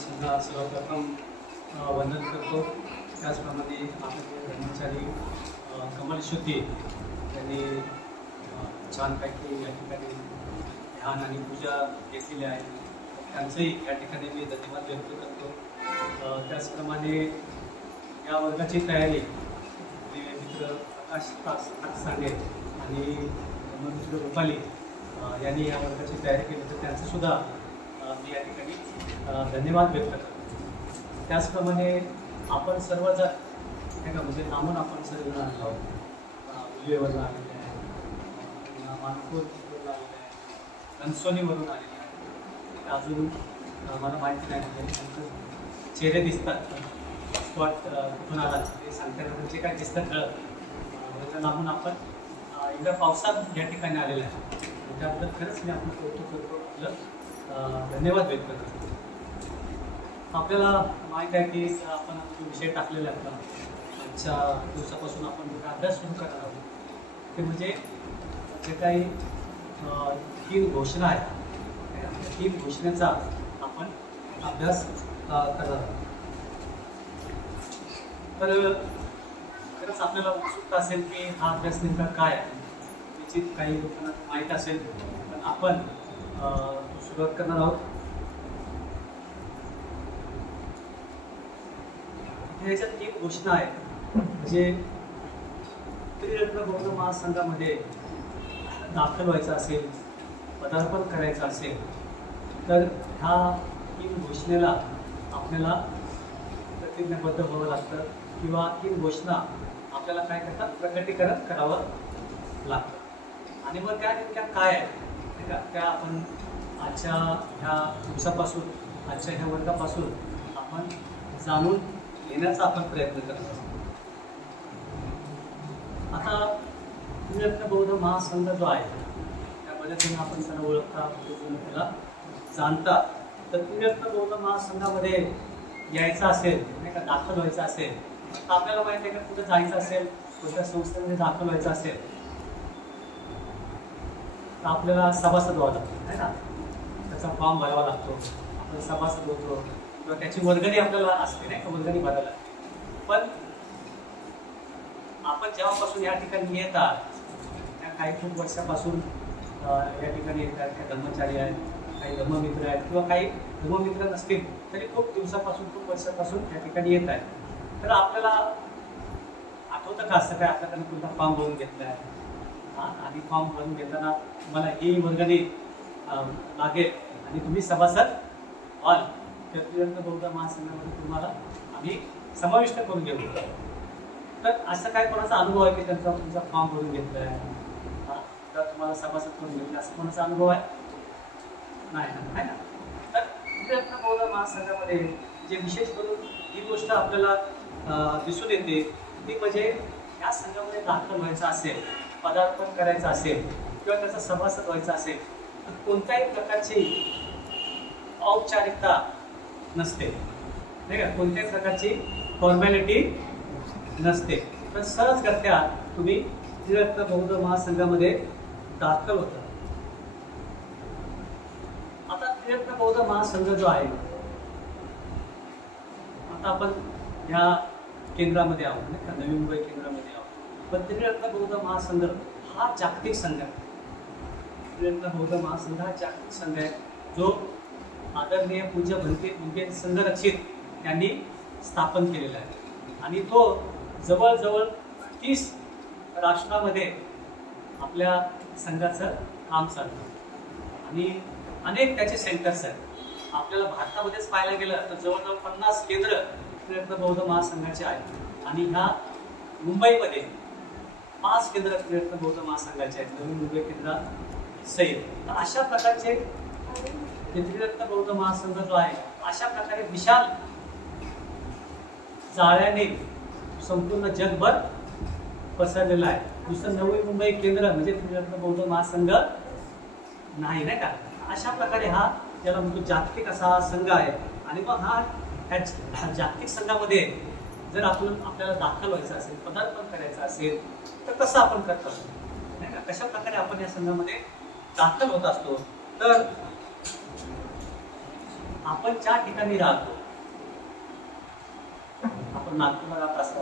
सुद्धा सर्वप्रथम वंदन करतो। त्याचप्रमाणे आपले ब्रह्मचारी कमल शुद्धी यांनी छानपैकी या ठिकाणी ध्यान आणि पूजा घेतलेली आहे, त्यांचंही या ठिकाणी मी धन्यवाद व्यक्त करतो। त्याचप्रमाणे या वर्गाची तयारी मित्र प्रकाश सांगे आणि मित्र रुपाली यांनी या वर्गाची तयारी केली, तर त्यांचंसुद्धा मी या ठिकाणी धन्यवाद व्यक्त करतो। त्याचप्रमाणे आपण सर्वजण नाही का, म्हणजे लांबून आपण सर्वजण आलो आहोत। उल्लेवरून आलेले आहे, मानपूरवरून आलेले आहे, घनसोलीवरून आलेले आहे। अजून मला माहिती नाही, म्हणजे चेहरे दिसतात, स्पॉट कुठून आला ते सांगताना म्हणजे काय दिसतं कळत। लांबून आपण एकदा पावसात या ठिकाणी आलेलं आहे, त्याबद्दल खरंच मी आपलं कौतुक करतो, आपलं धन्यवाद व्यक्त करतो। आपल्याला माहीत आहे की आपण जो विषय टाकलेला आहे आजच्या दिवसापासून आपण जो अभ्यास सुरू करणार आहोत ते म्हणजे जे काही 3 घोषणा आहेत, 3 घोषणेचा आपण अभ्यास करणार आहोत। तर खरंच आपल्याला उत्सुकता असेल की हा अभ्यास नेमका काय आहे, निश्चित काही लोकांना माहीत असेल, पण आपण सुरुवात करणार आहोत। ह्याच्यात 3 घोषणा आहेत, म्हणजे त्रिरत्न बौद्ध महासंघामध्ये दाखल व्हायचं असेल, पदार्पण करायचं असेल, तर ह्या 3 घोषणेला आपल्याला प्रतिज्ञाबद्ध व्हावं लागतं, किंवा 3 घोषणा आपल्याला काय करतात, प्रकटीकरण करावं लागतं। आणि मग त्या नेमक्या काय आहेत त्या आपण आजच्या ह्या दिवसापासून, आजच्या ह्या वर्गापासून आपण जाणून घेण्याचा आपण प्रयत्न करत आहोत। आता त्रिरत्न बौद्ध महासंघ जो आहे त्या पद्धतीने आपण त्याला ओळखता, त्याला जाणता। तर त्रिरत्न बौद्ध महासंघामध्ये यायचं असेल नाही का, दाखल व्हायचं असेल, तर आपल्याला माहिती आहे का कुठं जायचं असेल, कोणत्या संस्थेमध्ये दाखल व्हायचं असेल, तर आपल्याला सभासद व्हावं लागतं आहे ना, त्याचा फॉर्म भरावा लागतो, आपण सभासद होतो, किंवा त्याची वर्गणी आपल्याला असते नाही का, वर्गणी भरायला लागते। पण आपण जेव्हापासून या ठिकाणी येतात, त्या काही खूप वर्षापासून या ठिकाणी येतात, काही धर्मचारी आहेत, काही धर्ममित्र आहेत, किंवा काही धर्ममित्र नसतील तरी खूप दिवसापासून, खूप वर्षापासून या ठिकाणी येत आहेत। तर आपल्याला आठवतं का असं काय आपल्याकडे कोणता फॉर्म भरून घेतला आहे, आणि फॉर्म भरून घेताना तुम्हाला ही वर्गणी लागेल आणि तुम्ही सभासद व्हाल, त्रिरत्न बौद्ध महासंघामध्ये तुम्हाला आम्ही समाविष्ट करून घेऊ। तर असं काय कोणाचा अनुभव आहे की त्यांचा तुमचा फॉर्म भरून घेतला आहे, तर तुम्हाला सभासद करून घेतला, असं कोणाचा अनुभव आहे? नाही ना, आहे ना। तर त्रिरत्न बौद्ध महासंघामध्ये जे विशेष करून ही गोष्ट आपल्याला दिसून येते ती म्हणजे या संघामध्ये दाखल व्हायचं असेल, पदार्पण करायचं असेल, किंवा त्याचा सभासद व्हायचा असेल, तर कोणत्याही प्रकारची औपचारिकता नसते नाही का, कोणत्याही प्रकारची फॉर्मॅलिटी नसते। तर सहजगत्या तुम्ही त्रिरत्न बौद्ध महासंघामध्ये दाखल होता। आता त्रिरत्न बौद्ध महासंघ जो आहे, आता आपण ह्या केंद्रामध्ये आहोत नाही का, नवी मुंबई केंद्रामध्ये आहोत, पण त्रिरत्न बौद्ध महासंघ हा जागतिक संघ आहे। त्रिरत्न बौद्ध महासंघ हा जागतिक संघ आहे, जो आदरणीय पूज्य भंते संघरक्षित यांनी स्थापन केलेला आहे, आणि तो जवळजवळ 30 राष्ट्रामध्ये आपल्या संघाचं काम चालतं, आणि अनेक त्याचे सेंटर्स आहेत। आपल्याला भारतामध्येच पाहायला गेलं तर जवळजवळ 50 केंद्र त्रिरत्न बौद्ध महासंघाचे आहेत, आणि ह्या मुंबईमध्ये 5 केंद्र त्रिरत्न बौद्ध महासंघाचे आहेत, नवी मुंबई केंद्र सहित। तर अशा प्रकारचे त्रिरत्न बौद्ध महासंघ जो आहे, अशा प्रकारे विशाल जाळ्याने संपूर्ण जगभर पसरलेला आहे। नुसतं नवी मुंबई केंद्र म्हणजे त्रिरत्न बौद्ध महासंघ नाही नाही का, अशा प्रकारे हा ज्याला म्हणतो जागतिक असा संघ आहे। आणि मग ह्या जागतिक संघामध्ये जर आपल्याला दाखल व्हायचं असेल, पदार्पण करायचं असेल, तर कसं आपण करत असतो नाही का, कशा प्रकारे आपण या संघामध्ये दाखल होत असतो। तर आपण ज्या ठिकाणी राहतो, आपण नागपूरला राहत असतो,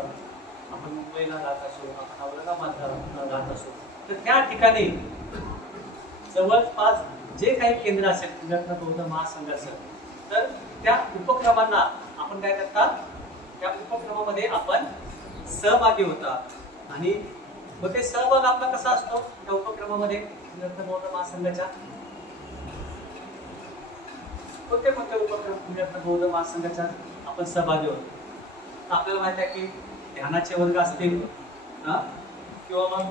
आपण मुंबईला राहत असो, आपण औरंगाबादला राहत असो, तर त्या ठिकाणी जवळपास जे काही केंद्र असेल त्रिरत्न बौद्ध महासंघाचं, तर त्या उपक्रमांना आपण काय करतात, त्या उपक्रमामध्ये आपण सहभागी होतात. आणि मग ते सहभाग आपला कसा असतो त्या उपक्रमामध्ये त्रिरत्न बौद्ध महासंघाच्या? कोणते कोणते उपक्रम त्रिरत्न बौद्ध महासंघाच्या आपण सहभागी होतो? आपल्याला माहिती आहे की ध्यानाचे वर्ग असतील किंवा मग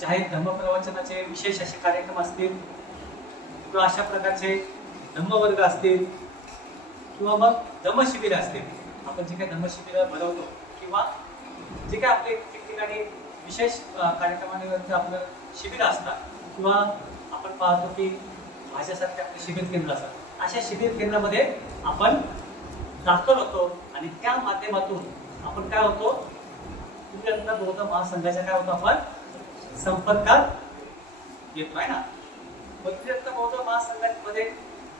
जाहीर धम्मप्रवचनाचे विशेष असे कार्यक्रम असतील किंवा अशा प्रकारचे धम्मवर्ग असतील किंवा मग धम्मशिबिर असतील. आपण जे काही धम्मशिबिर भरवतो किंवा जे काही आपले ठिकठिकाणी विशेष कार्यक्रमांवरती आपलं शिबिर असतात किंवा आपण पाहतो की भाषेसारखे आपले शिबिर केंद्र असतात. अशा शिबिर केंद्रामध्ये आपण दाखल होतो आणि त्या माध्यमातून आपण काय होतो, त्रिरत्न बौद्ध महासंघाच्या काय होतो, आपण संपर्कात येतो आहे ना. त्रिरत्न बौद्ध महासंघामध्ये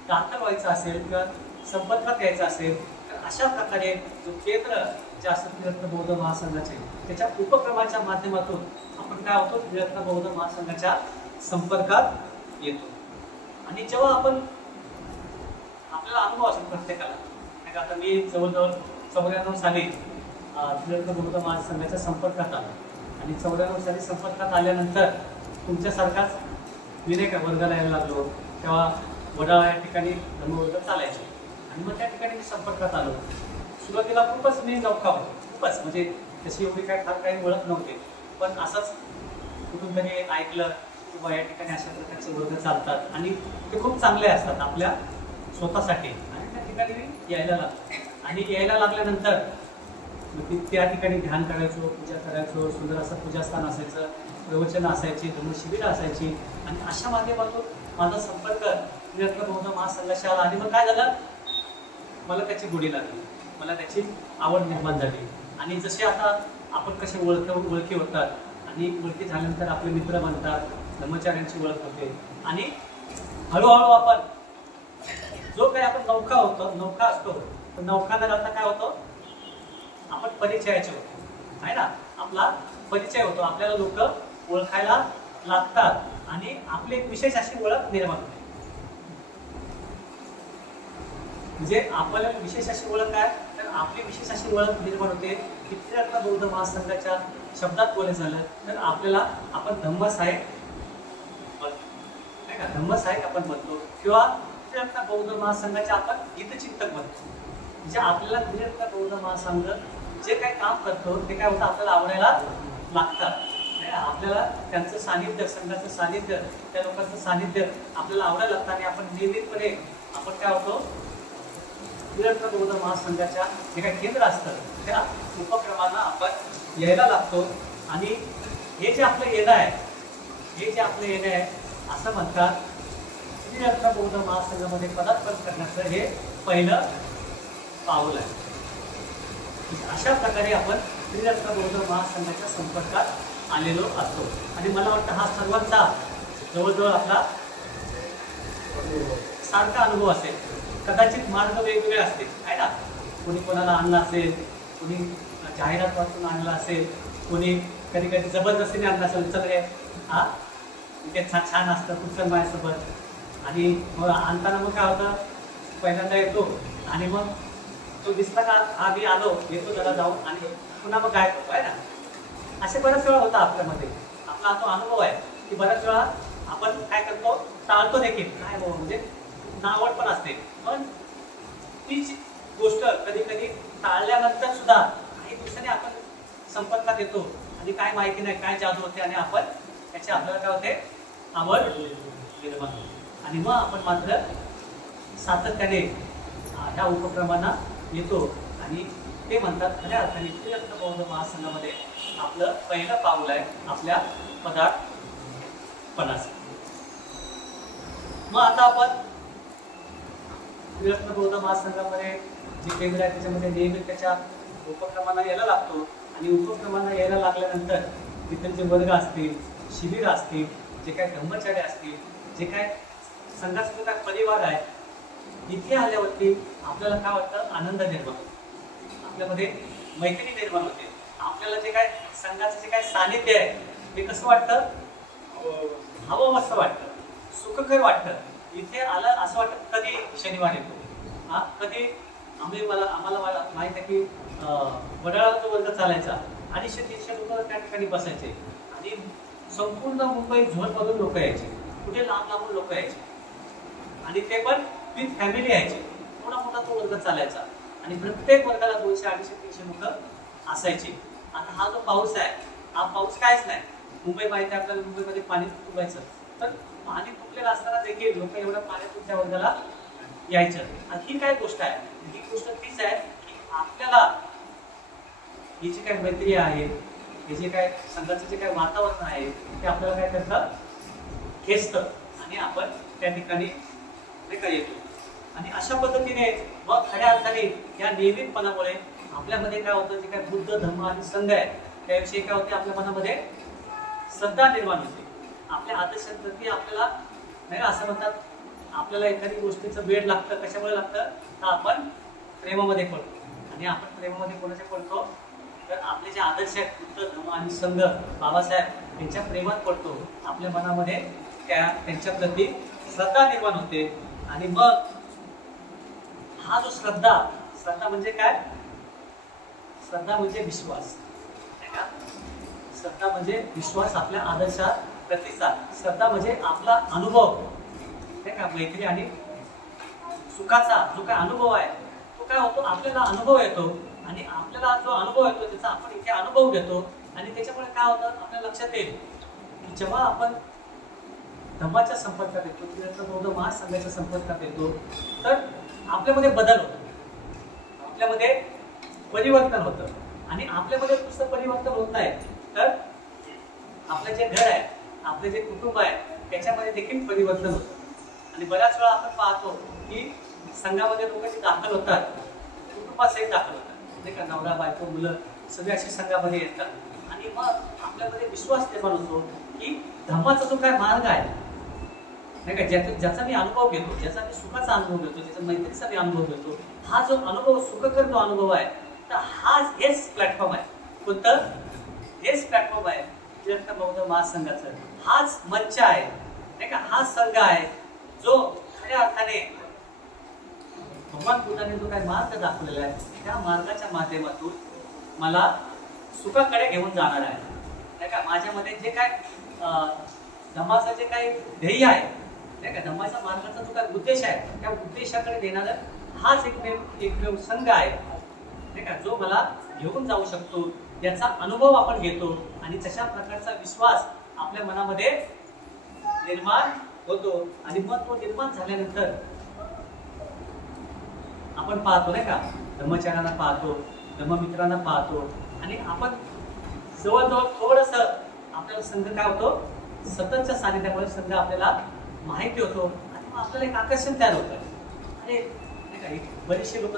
दाखल व्हायचं असेल किंवा संपर्कात यायचं असेल तर अशा प्रकारे जो केंद्र जे असतं त्रिरत्न बौद्ध महासंघाचे, त्याच्या उपक्रमाच्या माध्यमातून आपण काय होतो, त्रिरत्न बौद्ध महासंघाच्या संपर्कात येतो. आणि जेव्हा आपण आपल्याला अनुभव असेल प्रत्येकाला, आता मी जवळजवळ 94 साली त्रिरत्न बौद्ध महासंघाच्या संपर्कात आलो आणि 94 साली संपर्कात आल्यानंतर तुमच्यासारखाच मी नाही का वर्गाला यायला लागलो, तेव्हा वडाळा या ठिकाणी धम्मवर्ग चालायचे आणि मग त्या ठिकाणी मी संपर्कात आलो. सुरुवातीला खूपच मी नौका होतो, खूपच म्हणजे तशी एवढी काय फार काही ओळख नव्हते, पण असंच कुठून तरी ऐकलं किंवा या ठिकाणी अशा प्रकारचे वर्ग चालतात आणि ते खूप चांगले असतात आपल्या स्वतःसाठी, आणि त्या ठिकाणी मी यायला लागलो. आणि यायला लागल्यानंतर त्या ठिकाणी ध्यान करायचो, पूजा करायचो, सुंदर असं पूजास्थान असायचं, प्रवचन असायची, धम्मशिबिर असायची आणि अशा माध्यमातून माझा संपर्क त्रिरत्न बौद्ध महासंघाशी आला. आणि मग काय झालं, मला त्याची गोडी लागली, मला त्याची आवड निर्माण झाली. आणि जसे आता आपण कसे ओळखी होतात आणि ओळखी झाल्यानंतर आपले मित्र बनतात, धर्मचार्यांची ओळख होते आणि हळूहळू आपण जो काही आपण नौका असतो, नौका न राहता काय होतो, आपण परिचयाचे होतो आहे ना. आपला परिचय होतो, आपल्याला लोक ओळखायला लागतात आणि आपली एक विशेष अशी ओळख निर्माण होते. म्हणजे आपल्याला विशेष अशी ओळख काय, तर आपली विशेष अशी ओळख निर्माण होते की त्रिरत्न बौद्ध महासंघाच्या शब्दात बोलायचं झालं तर आपल्याला आपण धम्मसहाय्यक नाही का, धम्मसहाय्यक आपण बनतो किंवा त्रिरत्न बौद्ध महासंघाचे आपण हितचिंतक बनतो. म्हणजे आपल्याला त्रिरत्न बौद्ध महासंघ जे काही काम करतो ते काय होतं, आपल्याला आवडायला लागतात. आपल्याला त्यांचं सानिध्य, संघाचं सानिध्य, त्या लोकांचं सानिध्य आपल्याला आवडायला लागतं आणि आपण नियमितपणे आपण काय होतो, त्रिरत्न बौद्ध महासंघाच्या जे काही केंद्र असतं त्या उपक्रमांना आपण यायला लागतो. आणि हे जे आपलं येणं आहे, असं म्हणतात त्रिरत्न बौद्ध महासंघामध्ये पदार्पण करण्याचं हे पहिलं पाऊल आहे. अशा प्रकारे आपण त्रिरत्न बौद्ध महासंघाच्या संपर्कात आलेलो असतो. आणि मला वाटतं हा सर्वांचा जवळजवळ आपला सारखा अनुभव असेल. कदाचित मार्ग वेगवेगळे असतील आहे ना, कोणी कोणाला आणलं असेल, कोणी जाहिरात वाचून आणलं असेल, कोणी कधी कधी जबरदस्तीने आणलं असेल, सगळे इथे छान असतं कुचल माझ्यासोबत. आणि मग आणताना मग काय होतं, पहिल्यांदा येतो आणि मग तो दिसला का हा मी आलो, येतो जरा जाऊन आणि पुन्हा मग गायब होतो आहे ना. असे बऱ्याच वेळा होतं आपल्यामध्ये. आपला तो अनुभव आहे की बऱ्याच वेळा आपण काय करतो, टाळतो देखील, काय हो म्हणजे नावड पण असते, पण तीच गोष्ट कधी कधी टाळल्यानंतर सुद्धा काही दिवसांनी आपण संपर्कात येतो आणि काय माहिती नाही काय जादू होते आणि आपण त्याची आपल्याला काय होते, आवड निर्माण होते. आणि मग आपण मात्र सातत्याने ह्या उपक्रमांना येतो आणि ते म्हणतात खऱ्या अर्थाने त्रिरत्न बौद्ध महासंघामध्ये आपलं पहिलं पाऊल आहे आपल्या पदार्पणाचं. मग आता आपण त्रिरत्न बौद्ध महासंघामध्ये जे केंद्र आहे त्याच्यामध्ये नेहमी त्याच्या उपक्रमांना यायला लागतो. आणि उपक्रमांना यायला लागल्यानंतर तिथे जे वर्ग असतील, शिबिर असतील, जे काही धम्मचार्य असतील, जे काय संघाचा परिवार आहे इथे आल्यावरती आपल्याला काय वाटतं, आनंद निर्माण होतो, आपल्यामध्ये मैत्री निर्माण होते, आपल्याला जे काय संघाचं जे काय सानिध्य आहे ते कसं वाटतं, हवं असं वाटतं, सुखकर वाटतं. इथे आलं असं वाटतं कधी शनिवार येतो, कधी आम्हाला माहित आहे की वडाळा जो वर्ग चालायचा, 250-300 लोक त्या ठिकाणी बसायचे आणि संपूर्ण मुंबई झोनमधून लोक यायचे, कुठे लांब लांबून लोक यायचे आणि ते पण विथ फॅमिली यायचे. थोडा मोठा तो वर्ग चालायचा आणि प्रत्येक वर्गाला 200-250-300 लोक असायचे. आता हा जो पाऊस आहे, हा पाऊस कायच नाही. मुंबई माहिती आहे आपल्याला, मुंबईमध्ये पाणी तुंबायचं, तर पाणी तुंबलेलं असताना देखील लोक एवढ्या पाण्यातून त्या वर्गाला यायचं. आणि ही काय गोष्ट आहे, ही गोष्ट तीच आहे की आपल्याला ही जी काय मैत्री आहे, हे जे काय संघाचं जे काय वातावरण आहे ते आपल्याला काय करतं, खेचतं आणि आपण त्या ठिकाणी येतो. आणि अशा पद्धतीने मग खऱ्या अर्थाने या नियमितपणामुळे आपल्यामध्ये काय होतं, जे काय बुद्ध धम्म आणि संघ आहे त्याविषयी काय होते, आपल्या मनामध्ये श्रद्धा निर्माण होते. आपल्या आदर्शांप्रती आपल्याला नाही असं म्हणतात, आपल्याला एखादी गोष्टीचं वेळ लागतं, कशामुळे लागतं, तर आपण प्रेमामध्ये पडतो. आणि आपण प्रेमामध्ये कोणाच्या पडतो, तर आपले जे आदर्श आहेत बुद्ध धम्म आणि संघ बाबासाहेब यांच्या प्रेमात पडतो. आपल्या मनामध्ये त्यांच्या प्रती श्रद्धा निर्माण होते. आणि मग हा जो श्रद्धा म्हणजे काय, श्रद्धा म्हणजे विश्वास, श्रद्धा म्हणजे विश्वास आपल्या आदर्शा प्रतीचा. श्रद्धा म्हणजे आपला अनुभव नाही का, मैत्री आणि सुखाचा जो काय अनुभव आहे तो काय होतो, आपल्याला अनुभव येतो आणि आपल्याला जो अनुभव येतो त्याचा आपण इथे अनुभव घेतो. आणि त्याच्यामुळे काय होतं, आपल्या लक्षात येईल की जेव्हा आपण धम्माच्या संपर्कात येतो, त्यानंतर बौद्ध महासंघाच्या संपर्कात येतो, तर आपल्यामध्ये बदल होतो, आपल्यामध्ये परिवर्तन होतं. आणि आपल्यामध्ये नुसतं परिवर्तन होत नाही, तर आपलं जे घर आहे, आपले जे कुटुंब आहे त्याच्यामध्ये देखील परिवर्तन होतं. आणि बऱ्याच वेळा आपण पाहतो की संघामध्ये लोक जे दाखल होतात, कुटुंबासहित दाखल होतात नाही का, नवरा बायको मुलं सगळे असे संघामध्ये येतात. आणि मग आपल्यामध्ये विश्वास निर्माण होतो की धम्माचा जो काय मार्ग आहे नाही का, ज्याचा मी अनुभव घेतो, ज्याचा मी सुखाचा अनुभव घेतो, ज्याचा मैत्रीचा मी अनुभव घेतो, हा जो अनुभव सुखकर जो अनुभव आहे, तर हेच प्लॅटफॉर्म आहे. कोणतं, हेच प्लॅटफॉर्म आहे टिळक बौद्ध महासंघाचं. हाच मंच आहे नाही का, हा संघ आहे जो खऱ्या अर्थाने भगवान बुद्धाने जो काही मार्ग दाखवलेला आहे त्या मार्गाच्या माध्यमातून मला सुखाकडे घेऊन जाणार आहे नाही का. माझ्यामध्ये जे काय धम्माचं जे काही ध्येय आहे नाही का, धम्माच्या मार्गाचा जो काय उद्देश आहे त्या उद्देशाकडे देणारा हाच एकमेव संघ आहे नाही का, जो मला घेऊन जाऊ शकतो, याचा अनुभव आपण घेतो. आणि तशा प्रकारचा विश्वास आपल्या मनामध्ये निर्माण होतो. आणि मग तो निर्माण झाल्यानंतर आपण पाहतो नाही का, धम्मचार्यांना पाहतो, धम्ममित्रांना पाहतो, आणि आपण जवळजवळ थोडस आपल्याला संघ काय होतो, सततच्या सानिध्यामुळे संघ आपल्याला माहिती होतो. आणि मग आपल्याला एक आकर्षण तयार होतं. आणि नाही का, बरेचसे लोक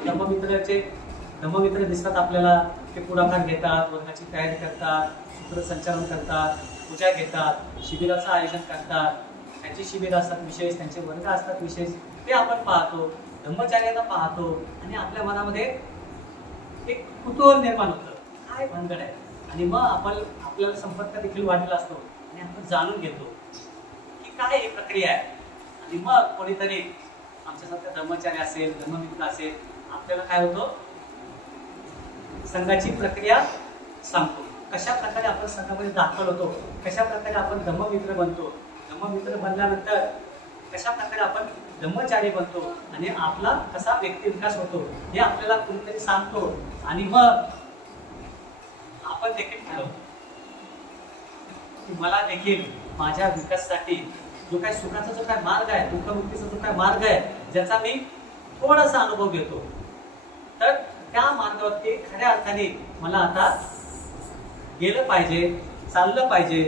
धम्ममित्र दिसतात आपल्याला, ते पुढाकार घेतात, वर्गाची तयारी करतात, सूत्रसंचालन करतात, पूजा घेतात, शिबिराचं आयोजन करतात, त्यांची शिबिर असतात विशेष, त्यांचे वर्ग असतात विशेष, ते आपण पाहतो, धम्मचार्यांना पाहतो. आणि आपल्या मनामध्ये एक कुतूहल निर्माण होतं, काय भानगड आहे. आणि मग आपल्याला संपर्क देखील वाढलेला असतो आणि आपण जाणून घेतो की काय ही प्रक्रिया आहे. आणि मग कोणीतरी आमच्यासारखं धम्मचार्य असेल, धम्ममित्र असेल, आपल्याला काय होतं, संघाची प्रक्रिया सांगतो, कशा प्रकारे आपण संघामध्ये दाखल होतो, कशा प्रकारे आपण धम्ममित्र बनतो, धम्ममित्र बनल्यानंतर कशा प्रकारे आपण धम्मचारी बनतो, आणि आपला कसा व्यक्ती विकास होतो हे आपल्याला कोणीतरी सांगतो. आणि मग आपण देखील ठरवतो की मला देखील माझ्या विकासासाठी जो काय सुखाचा जो काय मार्ग आहे, दुःखमुक्तीचा जो काय मार्ग आहे, ज्याचा मी थोडासा अनुभव घेतो, तर त्या मार्गावरती खऱ्या अर्थाने मला आता गेलं पाहिजे, चाललं पाहिजे.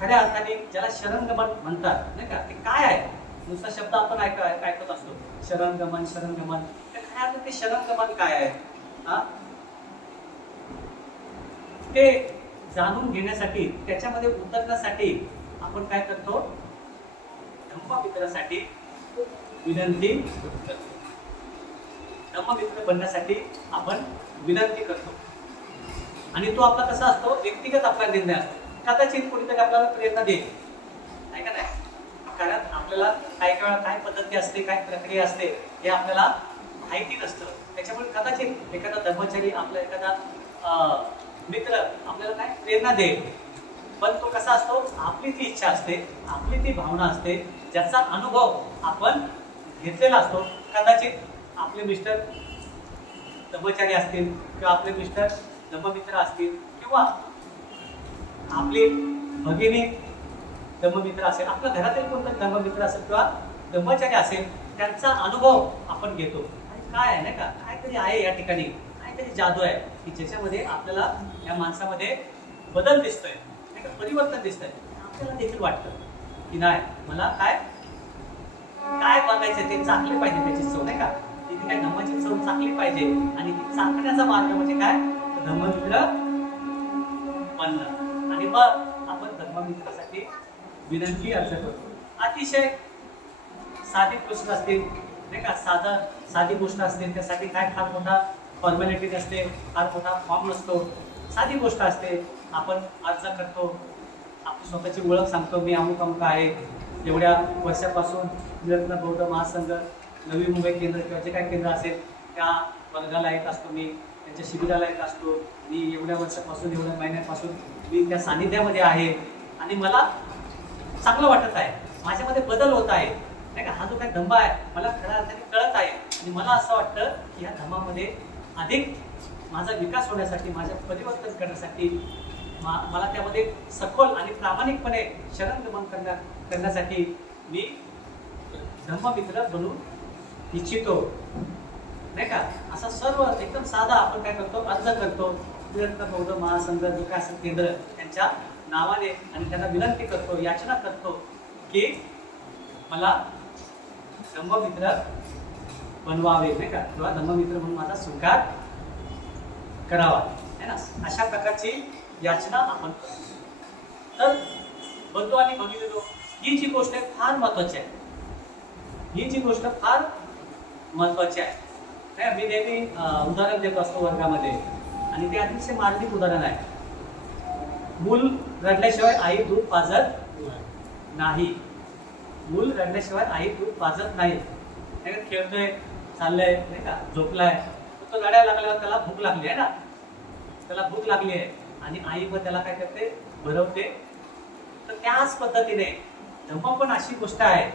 खऱ्या अर्थाने ज्याला शरणगमन म्हणतात नाही का, ते काय आहे, नुसता शब्द आपण ऐकत असतो, शरणगमन शरणगमन, तर खऱ्या अर्थाने ते शरणगमन काय आहे, ते जाणून घेण्यासाठी, त्याच्यामध्ये उतरण्यासाठी आपण काय करतो, धम्ममित्रासाठी विनंती धम्ममित्र बनण्यासाठी आपण विनंती करतो. आणि तो आपला कसा असतो, व्यक्तिगत आपला निर्णय असतो. कदाचित कोणीतरी आपल्याला प्रेरणा देईल, नाही का नाही, कारण आपल्याला काही वेळा काय पद्धती असते, काय प्रक्रिया असते हे आपल्याला माहिती नसतं. त्याच्यामुळे कदाचित एखादा धर्मचारी, आपला एखादा मित्र आपल्याला काय प्रेरणा देईल, पण तो कसा असतो, आपली ती इच्छा असते, आपली ती भावना असते, ज्याचा अनुभव आपण घेतलेला असतो. कदाचित आपले मिस्टर धर्मचारी असतील किंवा आपले मिस्टर धर्ममित्र असतील किंवा आपली भगिनी धर्ममित्र असेल, आपल्या घरातील कोणतरी धर्ममित्र असेल किंवा धर्मचारी असेल, त्यांचा अनुभव आपण घेतो. आणि काय आहे नाही का, काहीतरी आहे या ठिकाणी, काहीतरी जादू आहे की ज्याच्यामध्ये आपल्याला या माणसामध्ये बदल दिसतोय, नाही का, परिवर्तन दिसतंय. आपल्याला देखील वाटतं की नाही, मला काय काय बघायचं ते चाकले पाहिजे, त्याची चव, नाही का, तिथे काय धम्माची चव चाकली पाहिजे. आणि ती चाकण्याचा मार्ग म्हणजे काय, धर्ममित्र बनणं. आणि मग आपण धर्ममित्रासाठी विनंती अर्ज करतो. अतिशय साधी गोष्ट असते, नाही का, साधी गोष्ट असते, त्यासाठी काय फार मोठा फॉर्मॅलिटी नसते, फार मोठा फॉर्म नसतो, साधी गोष्ट असते. आपण अर्ज करतो, आपली स्वतःची ओळख सांगतो, मी अमुक अमुक आहे, एवढ्या वर्षापासून निरंतर बौद्ध महासंघ नवी मुंबई केंद्र किंवा जे काही केंद्र असेल त्या वर्गाला येत असतो, मी त्यांच्या शिबिराला येत असतो, मी एवढ्या वर्षापासून, एवढ्या महिन्यापासून मी त्या सानिध्यामध्ये आहे आणि मला चांगलं वाटत आहे, माझ्यामध्ये बदल होत आहे, नाही का, हा जो काही धम्म आहे मला खऱ्या अर्थाने कळत आहे. आणि मला असं वाटतं की या धम्मामध्ये अधिक माझा विकास होण्यासाठी, माझं परिवर्तन करण्यासाठी, मला त्यामध्ये सखोल आणि प्रामाणिकपणे शरणगमन करण्यासाठी मी धम्ममित्र बनू इच्छितो, नाही का. असा सर्व एकदम साधा आपण काय करतो, अर्ज करतो निरंतर बौद्ध महासंघ जो काय असेल केंद्र त्यांच्या नावाने, आणि त्यांना विनंती करतो, याचना करतो की मला धम्ममित्र बनवावे, नाही का, किंवा धम्ममित्र म्हणून माझा स्वीकार करावा, है ना. अशा प्रकारची याचना आपण करतो. तर बंधू आणि भगिनींनो, ही जी गोष्ट आहे फार महत्वाची आहे, ही जी गोष्ट फार महत्वाची आहे. मी नेहमी उदाहरण देत असतो वर्गामध्ये, आणि ते अतिशय मार्मिक उदाहरण आहे. मूल रडल्याशिवाय आई दूध पाजत नाही. मूल रडल्याशिवाय आई दूध पाजत नाही. खेळतोय, चाललंय, नाही का, झोपलाय, तो रडायला लागल्यावर त्याला भूक लागली आहे ना, त्याला भूक लागली आहे, आणि आई पण त्याला काय करते, भरवते. तर त्याच पद्धतीने धम्म पण अशी गोष्ट आहे,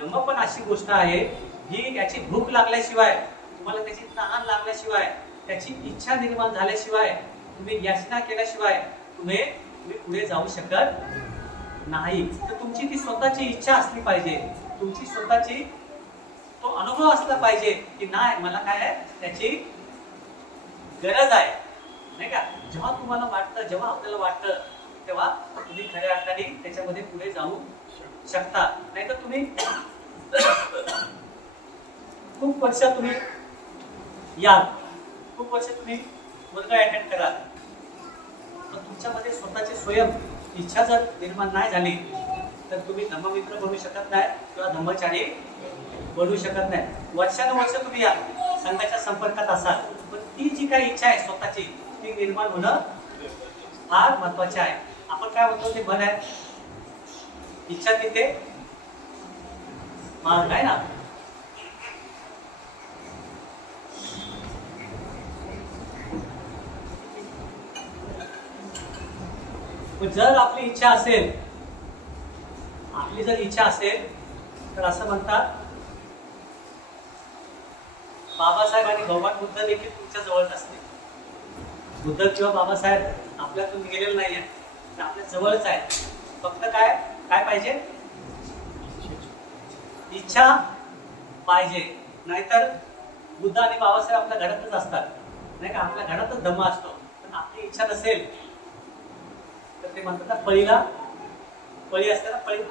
धम्म पण अशी गोष्ट आहे ही याची भूक लागल्याशिवाय, तुम्हाला त्याची तहान लागल्याशिवाय, त्याची इच्छा निर्माण झाल्याशिवाय, तुम्ही याचना केल्याशिवाय तुम्ही पुढे जाऊ शकत नाही. तर तुमची ती स्वतःची इच्छा असली पाहिजे, तुमची स्वतःची तो अनुभव असला पाहिजे की नाही, मला काय आहे त्याची गरज आहे, नाही का. जेव्हा तुम्हाला वाटतं, जेव्हा आपल्याला वाटतं, तेव्हा तुम्ही खऱ्या अर्थाने त्याच्यामध्ये पुढे जाऊ शकता. नाहीतर तुम्ही खूप वर्ष तुम्ही याल, खूप वर्ष तुम्ही वर्ग अटेंड कराल, पण तुमच्यामध्ये स्वतःची स्वयं इच्छा जर निर्माण नाही झाली तर तुम्ही धम्ममित्र बनू शकत नाही किंवा धम्मचारी बनू शकत नाही. वर्षानुवर्ष तुम्ही या संघाच्या संपर्कात असाल, पण ती जी काही इच्छा आहे स्वतःची, ती निर्माण होणं फार महत्वाचे आहे. आपण काय म्हणतो ते बन आहे, इच्छा तिथे मार्ग आहे ना. जर आपली इच्छा असेल, आपली जर इच्छा असेल तर असं म्हणतात, बाबासाहेब आणि भगवान बुद्ध देखील तुमच्या जवळच असते. बुद्ध किंवा बाबासाहेब आपल्यातून गेलेलं नाहीये, ते आपल्या जवळच आहे. फक्त काय काय पाहिजे, इच्छा पाहिजे. नाहीतर बुद्ध आणि बाबासाहेब आपल्या घरातच असतात, नाही का, आपल्या घरातच धम्म असतो. पण आपली इच्छा नसेल तर ते म्हणतात ना, पळीला पळी असते ना, पळी,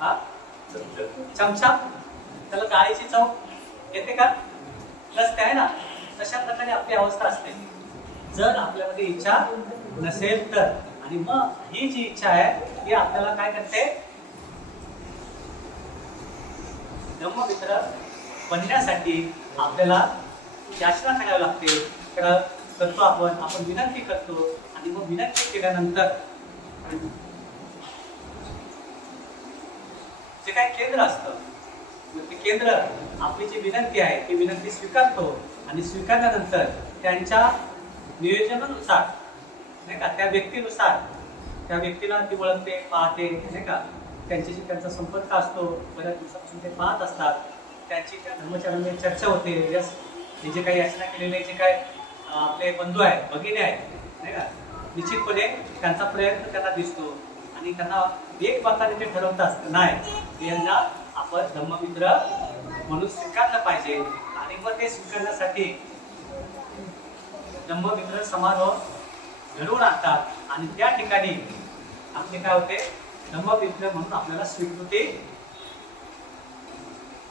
हा चमचा, त्याला डाळीची चव येते का, नसते, आहे ना. तशा प्रकारे आपली अवस्था असते जर आपल्यामध्ये इच्छा नसेल तर. आणि मग ही जी इच्छा आहे ती आपल्याला काय करते, धम्ममित्र बनण्यासाठी आपल्याला याचना करावी लागते. करतो आपण विनंती करतो आणि मग विनंती केल्यानंतर जे काही केंद्र असतं ते केंद्र आपली जी विनंती आहे ती विनंती स्वीकारतो आणि स्वीकारल्यानंतर त्यांच्या नियोजनानुसार नाही का त्या व्यक्तीनुसार त्या व्यक्तीला ती ओळखते पाहते नाही का त्यांच्याशी त्यांचा संपर्क असतो. बऱ्याच दिवसापासून ते पाहत असतात. त्यांची त्या धर्मचार्यामध्ये चर्चा होते. हे जे काही याचना केलेले जे काही आपले बंधू आहेत भगिनी आहेत नाही का निश्चितपणे त्यांचा प्रयत्न त्यांना दिसतो आणि त्यांना एक बाताने ते ठरवतात नाही यांना आपण धम्ममित्र म्हणून स्वीकारलं पाहिजे. आणि मग ते स्वीकारण्यासाठी धम्ममित्र समारोह घडवून आणतात आणि त्या ठिकाणी आपले काय होते धम्ममित्र म्हणून आपल्याला स्वीकृती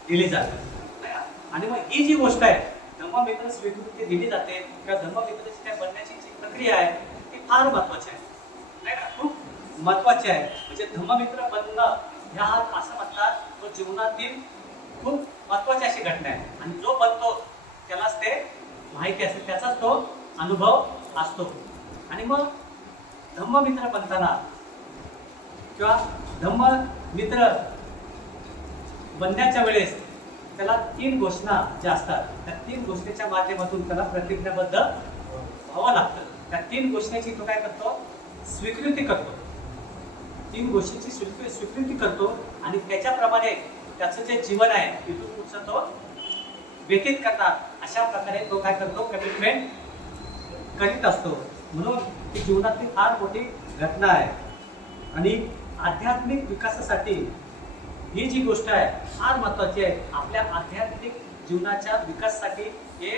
दिली जाते. आणि मग ही जी गोष्ट आहे धम्ममित्र स्वीकृती दिली जाते किंवा धम्ममित्राची काय बनण्याची जी प्रक्रिया आहे ती फार महत्वाची आहे नाही का खूप महत्वाची आहे. म्हणजे धम्ममित्र बनणं ह्या असं म्हणतात तो जीवनातील खूप महत्वाची अशी घटना आहे आणि जो बनतो त्यालाच ते माहिती असते त्याचाच तो अनुभव असतो. आणि मग धम्ममित्र बनताना किंवा धम्ममित्र बनण्याच्या वेळेस त्याला 3 घोषणा ज्या असतात त्या 3 घोषणेच्या माध्यमातून त्याला प्रतिज्ञाबद्ध व्हावं लागतं. त्या 3 घोषणेची तो काय करतो स्वीकृती करतो. 3 गोष्टीची स्वीकृती करतो आणि त्याच्याप्रमाणे त्याचं जे जीवन आहे तिथून पुढचं तो व्यतीत करणार अशा प्रकारे तो काय करतो कमिटमेंट करीत असतो. म्हणून ती जीवनातली फार मोठी घटना आहे. आणि आध्यात्मिक विकासासाठी ही जी गोष्ट आहे फार महत्वाची आहे. आपल्या आध्यात्मिक जीवनाच्या विकासासाठी हे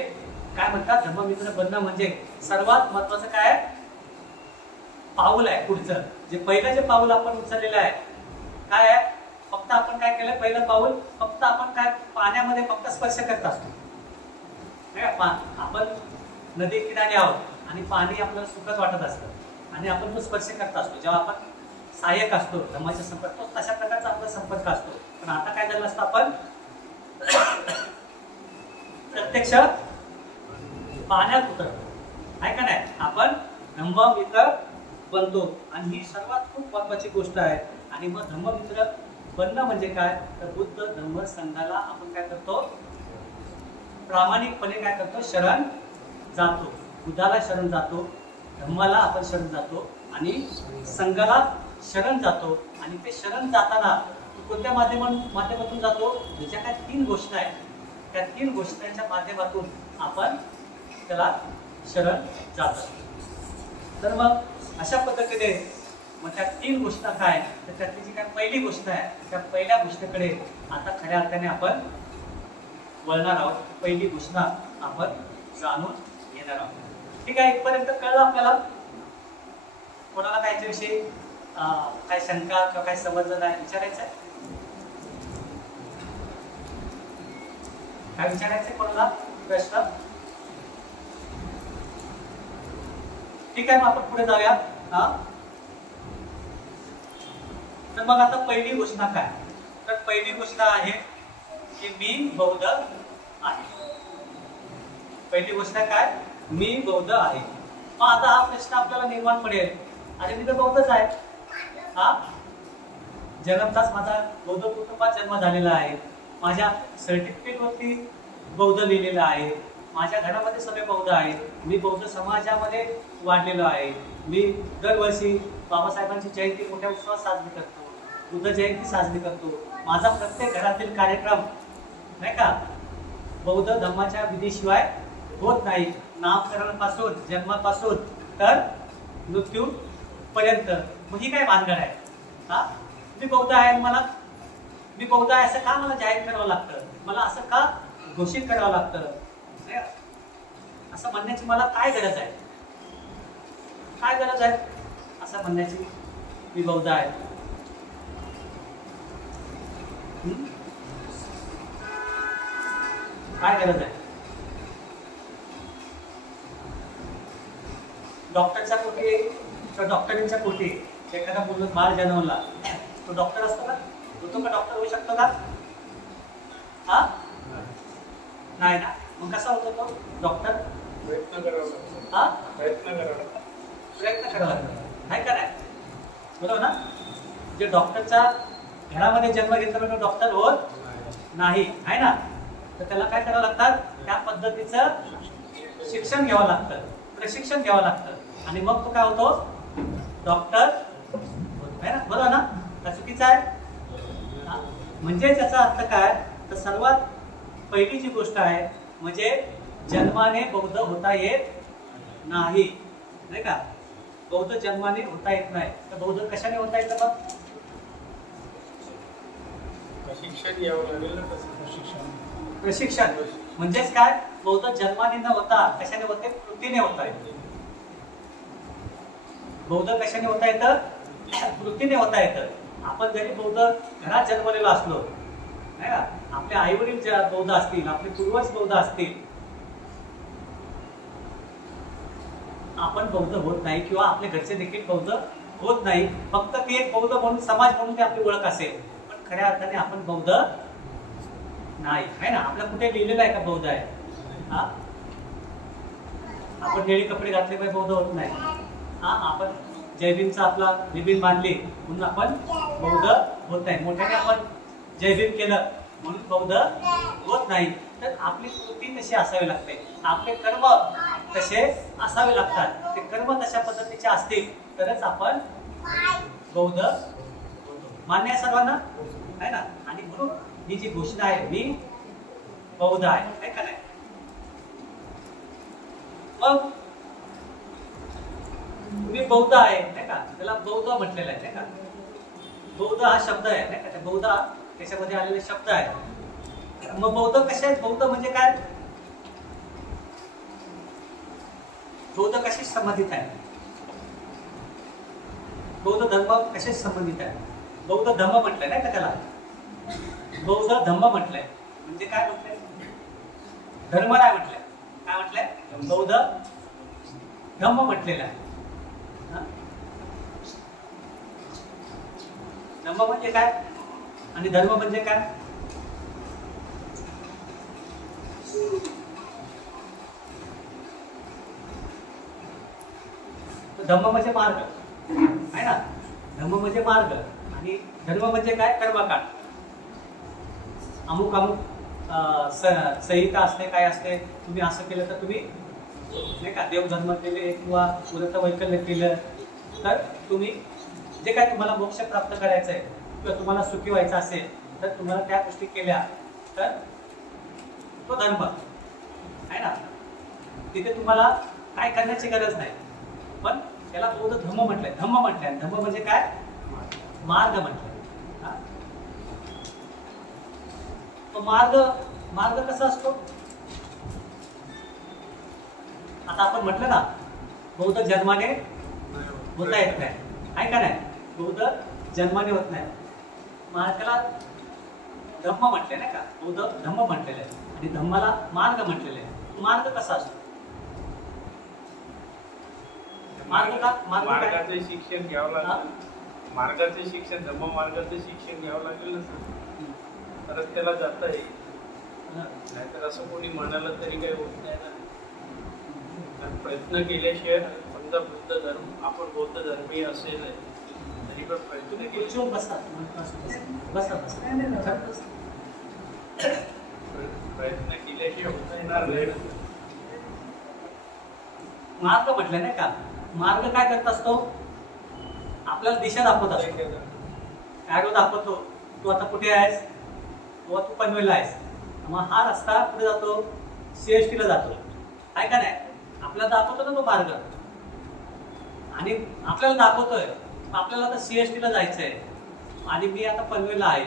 काय म्हणतात धम्ममित्र बनणं म्हणजे सर्वात महत्वाचं काय पाऊल आहे. पुढचं जे पहिलं जे पाऊल आपण उचललेलं आहे काय आहे फक्त आपण काय केलं पहिलं पाऊल फक्त आपण काय पाण्यामध्ये फक्त स्पर्श करत असतो. आपण नदी किनारी आहोत आणि पाणी आपल्याला सुखद वाटत असतं आणि आपण तो स्पर्श करत असतो. जेव्हा आपण सहाय्यक असतो धम्माच्या संपर्क तशा प्रकारचा आपला संपर्क असतो. पण आता काय झालं असतं आपण प्रत्यक्ष पाण्यात उतरतो आहे का नाही. आपण धम्ममित्र बनतो आणि ही सर्वात खूप महत्वाची गोष्ट आहे. आणि मग धम्ममित्र बनणं म्हणजे काय तर बुद्ध धम्म संघाला आपण काय करतो प्रामाणिकपणे काय करतो शरण जातो. बुद्धाला शरण जातो धम्माला आपण शरण जातो आणि संघाला शरण जातो. आणि ते शरण जाताना कोणत्या माध्यमातून जातो ज्या काय 3 घोषणा आहेत त्या 3 घोषणांच्या माध्यमातून आपण त्याला शरण जातो. तर मग अशा पद्धतीने मग त्या 3 घोषणा काय तर त्यातली जी काय पहिली घोषणा आहे त्या पहिल्या घोषणेकडे आता खऱ्या अर्थाने आपण वळणार आहोत. पहिली घोषणा आपण जाणून घेणार आहोत. ठीक आहे इथपर्यंत कळलं आपल्याला. कोणाला काय याच्याविषयी काय शंका किंवा काय समजलं नाही विचारायचं आहे काय विचारायचंय कोणाला प्रश्न. ठीक आहे मग आपण पुढे जाऊया. तर मग आता पहिली घोषणा काय तर पहिली घोषणा आहे की मी बौद्ध आहे. पहिली घोषणा काय मी बौद्ध आहे. मग आता हा प्रश्न आपल्याला निर्माण पडेल अरे मी तर बौद्धच आहे. जन्मताच माझा बौद्ध कुटुंबात जन्म झालेला आहे. माझ्या सर्टिफिकेट वरती बौद्ध लिहिलेलं आहे. माझ्या घरामध्ये सगळे बौद्ध आहेत. मी बौद्ध समाजामध्ये वाढलेलो आहे. मी दरवर्षी बाबासाहेबांची जयंती मोठ्या उत्सवात साजरी करतो. बुद्ध जयंती साजरी करतो. माझा प्रत्येक घरातील कार्यक्रम नाही का बौद्ध धर्माच्या विधीशिवाय होत नाही. नामकरणापासून जन्मापासून तर मृत्यू पर्यंत. मग ही काय भानगड आहे मी बौद्ध आहे मला मी बौद्ध आहे असं का मला जाहीर करावं लागतं मला असं का घोषित करावं लागतं असं म्हणण्याची मला काय गरज आहे काय गरज आहे असं म्हणण्याची मी बौद्ध आहे. काय गरज आहे. डॉक्टरच्या पोटी किंवा डॉक्टरींच्या पोटी एखादा मुलं बाळ जन्मला तो डॉक्टर असतो का होतो का डॉक्टर होऊ शकतो का हा नाही ना, मग कसा होतो तो डॉक्टर? प्रयत्न करावा लागतो. हा प्रयत्न करावा लागतो. प्रयत्न करावा लागतो, नाही का नाही? बरोबर ना? जे डॉक्टरच्या घरामध्ये जन्म घेतला तो डॉक्टर होत नाही, आहे ना? तर त्याला काय करावं लागतात? त्या पद्धतीचं शिक्षण घ्यावं लागतं, प्रशिक्षण घ्यावं लागतं, आणि मग तो काय होतो? डॉक्टर आहे ना? बरोबर ना? का चुकीचं आहे? म्हणजे त्याचा अर्थ काय? तर सर्वात पहिली जी गोष्ट आहे म्हणजे जन्माने बौद्ध होता येत नाही, नाही का? बौद्ध जन्माने होता येत नाही. तर बौद्ध कशाने होता येतं? मग प्रशिक्षण घ्यावं लागेल ना. कसं प्रशिक्षण म्हणजेच काय? बौद्ध जन्माने न होता कशाने होते? कृतीने होता येते. बौद्ध कशाने होता येतं? कृतीने होता येतं. आपण जरी बौद्ध घरात जन्मलेलो असलो, नाही का? आपले आई वडील बौद्ध असतील, आपले पूर्वज बौद्ध असतील, आपण बौद्ध होत नाही, किंवा आपले घरचे देखील बौद्ध होत नाही. फक्त ते एक बौद्ध म्हणून, समाज म्हणून ते आपली ओळख असेल, पण खऱ्या अर्थाने आपण बौद्ध नाही, आहे ना? आपल्या कुठे लिहिलेलं आहे का बौद्ध आहे? हा, आपण निळे कपडे घातले पाहिजे बौद्ध होत नाही. हा, आपण जयभीमचा आपला रिबीन बांधली म्हणून आपण बौद्ध होत नाही. मोठ्याने आपण जयभीम केलं म्हणून बौद्ध होत नाही. तर आपली कृती तशी असावी लागते, आपले कर्म तसे असावे लागतात. ते कर्म तशा पद्धतीचे असतील तरच आपण बौद्ध होतो. मान्य आहे सर्वांना? आहे ना? आणि म्हणून ही जी घोषणा आहे, मी बौद्ध आहे का नाही? मग तुम्ही बौद्ध आहे, नाही का? त्याला बौद्ध म्हटलेलं आहे, नाही का? बौद्ध हा शब्द आहे, नाही का? बौद्ध त्याच्यामध्ये आलेले शब्द आहे. मग बौद्ध कसे आहेत? बौद्ध म्हणजे काय? बौद्ध कशी संबंधित आहे? बौद्ध धर्म कशी संबंधित आहे? बौद्ध धम्म म्हटलंय, नाही का त्याला? बौद्ध धम्म म्हटलंय. म्हणजे काय म्हटलंय? धर्म नाही म्हटलंय. काय म्हटलंय? बौद्ध धम्म म्हटलेला आहे. धम्म म्हणजे काय आणि धर्म म्हणजे काय? धम्म म्हणजे मार्ग, आहे ना? धम्म म्हणजे मार्ग, आणि धर्म म्हणजे काय? कर्मकांड. अमुक अमुक संहिता असते, काय असते? तुम्ही असं केलं तर तुम्ही, नाही का, देवधर्म केले किंवा व्रत वैकल्य केलं तर तुम्ही जे काय तुम्हाला मोक्ष प्राप्त करायचं आहे किंवा तुम्हाला सुखी व्हायचं असेल तर तुम्हाला त्या गोष्टी केल्या तर तो धर्म आहे ना. तिथे तुम्हाला काय करण्याची गरज नाही, पण त्याला बौद्ध धम्म म्हटलंय. धम्म म्हटलंय. धम्म म्हणजे काय? मार्ग म्हटलंय. तो मार्ग कसा असतो? आता आपण म्हटलं ना, बौद्ध जन्माने होता येत नाही, आहे का नाही? बौद्ध जन्माने होत नाही. त्याला धम्म म्हटले, नाही का? बौद्ध धम्म म्हटलेलं आहे, आणि धम्माला मार्ग म्हटलेलं आहे. मार्ग कसा असतो? मार्गाचे शिक्षण घ्यावं लागेल. मार्गाचे शिक्षण, धम्म मार्गाचे शिक्षण घ्यावं लागेल ना सर, तरच त्याला जाता येईल. नाहीतर असं कोणी म्हणालं तरी काही होत नाही ना. प्रयत्न केल्याशिवाय, समजा बुद्ध धर्म, आपण बौद्ध धर्मीय असेल तरी पण प्रयत्न केल्याशिवाय, प्रयत्न केल्याशिवाय होता येणार नाही. मार्ग म्हटलं, नाही का? मार्ग काय करत असतो? आपल्याला दिशा दाखवत असतो. ॲरो दाखवतो, तू आता कुठे आहेस? किंवा तू पनवेलला आहेस, मग हा रस्ता कुठे जातो? CST ला जातो, आहे का नाही? आपल्याला दाखवतो ना तो मार्ग, आणि आपल्याला दाखवतोय आपल्याला आता CST ला जायचंय, आणि मी आता पनवेलला आहे,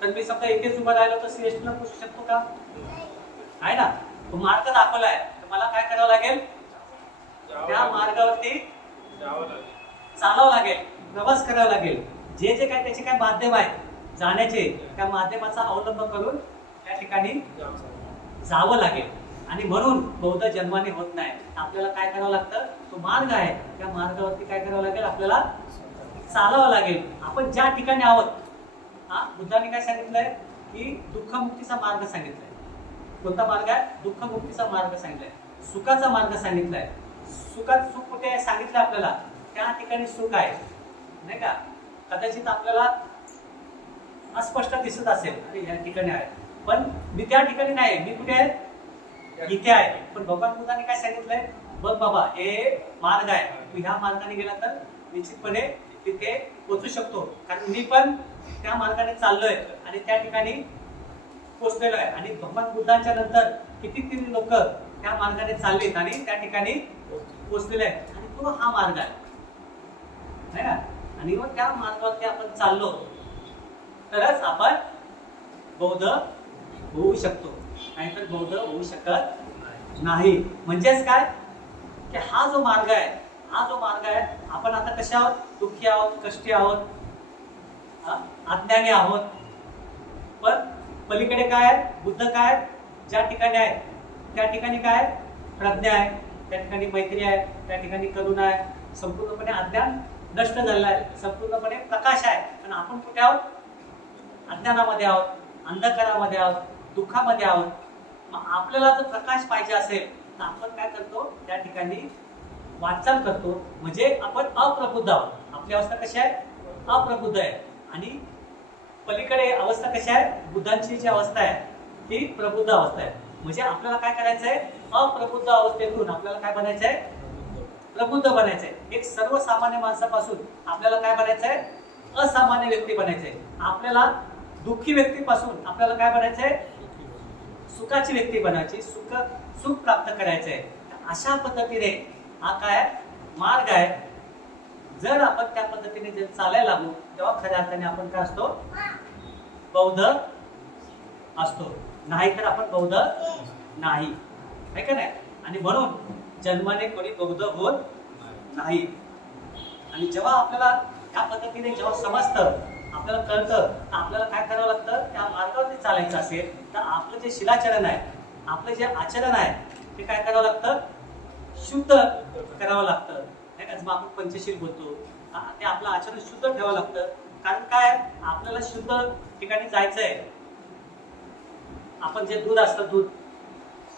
तर मी समजा इथेच उभा राहिलो तर CST ला पोहोचू शकतो का? आहे ना? तो मार्ग दाखवलाय, तर मला काय करावं लागेल? त्या मार्गावरती चालावं लागेल, प्रवास करावा लागेल. जे जे काय त्याचे काय माध्यम आहे जाण्याचे, त्या माध्यमाचा अवलंब करून त्या ठिकाणी जावं लागेल. आणि म्हणून बौद्ध जन्माने होत नाही. आपल्याला काय करावं लागतं? तो मार्ग आहे, त्या मार्गावरती काय करावं लागेल? आपल्याला चालावं लागेल. आपण ज्या ठिकाणी आहोत, बुद्धाने काय सांगितलंय? की दुःखमुक्तीचा मार्ग सांगितलाय. कोणता मार्ग आहे? दुःखमुक्तीचा मार्ग सांगितलाय. सुखाचा मार्ग सांगितलाय. सुखात सुख कुठे आहे सांगितलं आपल्याला, त्या ठिकाणी सुख आहे, नाही का? कदाचित आपल्याला अस्पष्ट दिसत असेल, अरे या ठिकाणी आहे, पण मी त्या ठिकाणी नाही, मी कुठे आहे? इथे आहे. पण भगवान बुद्धांनी काय सांगितलंय? बघ बाबा, हे मार्ग आहे, तू ह्या मार्गाने गेला तर निश्चितपणे तिथे पोहोचू शकतो. कारण मी पण त्या मार्गाने चाललोय आणि त्या ठिकाणी पोहोचलेलो आहे. आणि भगवान बुद्धांच्या नंतर कितीतरी लोक त्या मार्गाने चाललेत आणि त्या ठिकाणी पोहोचलेले आहेत. आणि तो हा मार्ग आहे, नाही ना? आणि मग त्या मार्गावरती आपण चाललो तरच आपण बौद्ध होऊ शकतो, नाहीतर बौद्ध होऊ शकत नाही. म्हणजेच काय की हा जो मार्ग आहे, हा जो मार्ग आहे, आपण आता कशा आहोत? दुःखी आहोत, कष्टी आहोत, अज्ञानी आहोत. पण पलीकडे काय आहे? बुद्ध काय आहे? ज्या ठिकाणी आहे त्या ठिकाणी काय? प्रज्ञा आहे, त्या ठिकाणी मैत्री आहे, त्या ठिकाणी करुणा आहे, संपूर्णपणे अज्ञान नष्ट झालेला आहे, संपूर्णपणे प्रकाश आहे. आणि आपण कुठे आहोत? अज्ञानामध्ये आहोत, अंधकारामध्ये आहोत, दुःखामध्ये आहोत. मग आपल्याला जर प्रकाश पाहिजे असेल तर आपण काय करतो? त्या ठिकाणी वाटचाल करतो. म्हणजे आपण अप्रबुद्ध आहोत. आपली अवस्था कशी आहे? अप्रबुद्ध आहे. आणि पलीकडे अवस्था कशी आहे? बुद्धांची जी अवस्था आहे ती प्रबुद्ध अवस्था आहे. म्हणजे आपल्याला काय करायचं आहे? अप्रबुद्ध अवस्थेतून आपल्याला काय बनायचं आहे? प्रबुद्ध बनायचं आहे. एक सर्वसामान्य माणसापासून आपल्याला काय बनायचं आहे? असामान्य व्यक्ती बनायचं आहे. आपल्याला दुःखी व्यक्तीपासून आपल्याला काय बनायचं आहे? सुखाची व्यक्ती बनायची, सुख प्राप्त करायचं आहे. अशा पद्धतीने हा काय मार्ग आहे. जर आपण त्या पद्धतीने जर चालायला लागू तेव्हा खऱ्या अर्थाने आपण काय असतो? बौद्ध असतो. नाही तर आपण बौद्ध नाही, आहे का नाही? आणि म्हणून जन्माने कोणी बौद्ध होत नाही. आणि जेव्हा आपल्याला त्या पद्धतीने जेव्हा समजतं, आपल्याला कळतं, तर आपल्याला काय करावं लागतं? त्या मार्गावरती चालायचं असेल तर आपलं जे शिलाचरण आहे, आपलं जे आचरण आहे ते काय करावं लागतं? शुद्ध करावं लागतं, नाही का? जेव्हा आपण पंचशील बोलतो ते आपलं आचरण शुद्ध ठेवावं लागतं. कारण काय? आपल्याला शुद्ध ठिकाणी जायचंय. आपण जे दूध असतं,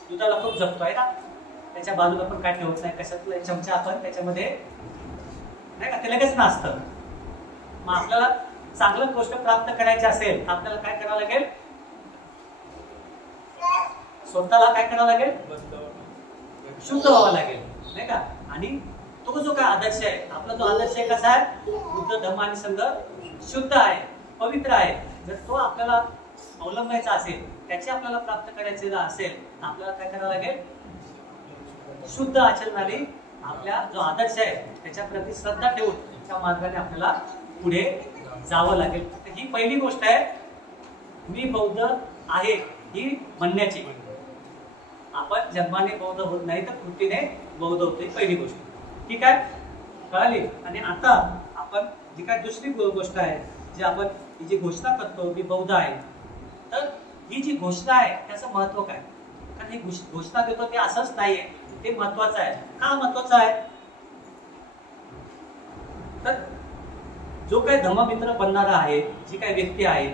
दुधाला खूप जपतो आहे ना, त्याच्या बाजूला पण काय ठेवत नाही, कशातला चमचा आपण त्याच्यामध्ये, नाही का, ते लगेच नासतं. मग आपल्याला चांगलं गोष्ट प्राप्त करायची असेल तर आपल्याला काय करावं लागेल? स्वतःला काय करावं लागेल? शुद्ध व्हावं लागेल, नाही का? आणि तो जो काय आदर्श आहे, आपला जो आदर्श आहे कसा आहे? बुद्ध धम्म आणि संघ शुद्ध आहे, पवित्र आहे. जर तो आपल्याला अवलंबायचा असेल, त्याची आपल्याला प्राप्त करायचे असेल तर आपल्याला काय करावं लागेल? शुद्ध आचरणाने आपल्या जो आदर्श आहे त्याच्याप्रती श्रद्धा ठेवून त्या मार्गाने आपल्याला पुढे जावं लागेल. तर ही पहिली गोष्ट आहे, मी बौद्ध आहे ही म्हणण्याची. आपण जन्माने बौद्ध होत नाही तर कृतीने बौद्ध होते, पहिली गोष्ट. ठीक आहे, कळाली? आणि आता आपण जी काय दुसरी गोष्ट आहे, जी आपण ही जी घोषणा करतो मी बौद्ध आहे, तर ही जी घोषणा आहे त्याचं महत्व काय? कारण ही घोषणा देतो ते असंच नाहीये, ते महत्वाचं आहे. का महत्वाचं आहे? तर जो काही धम्ममित्र बनणारा आहे, जी काही व्यक्ती आहे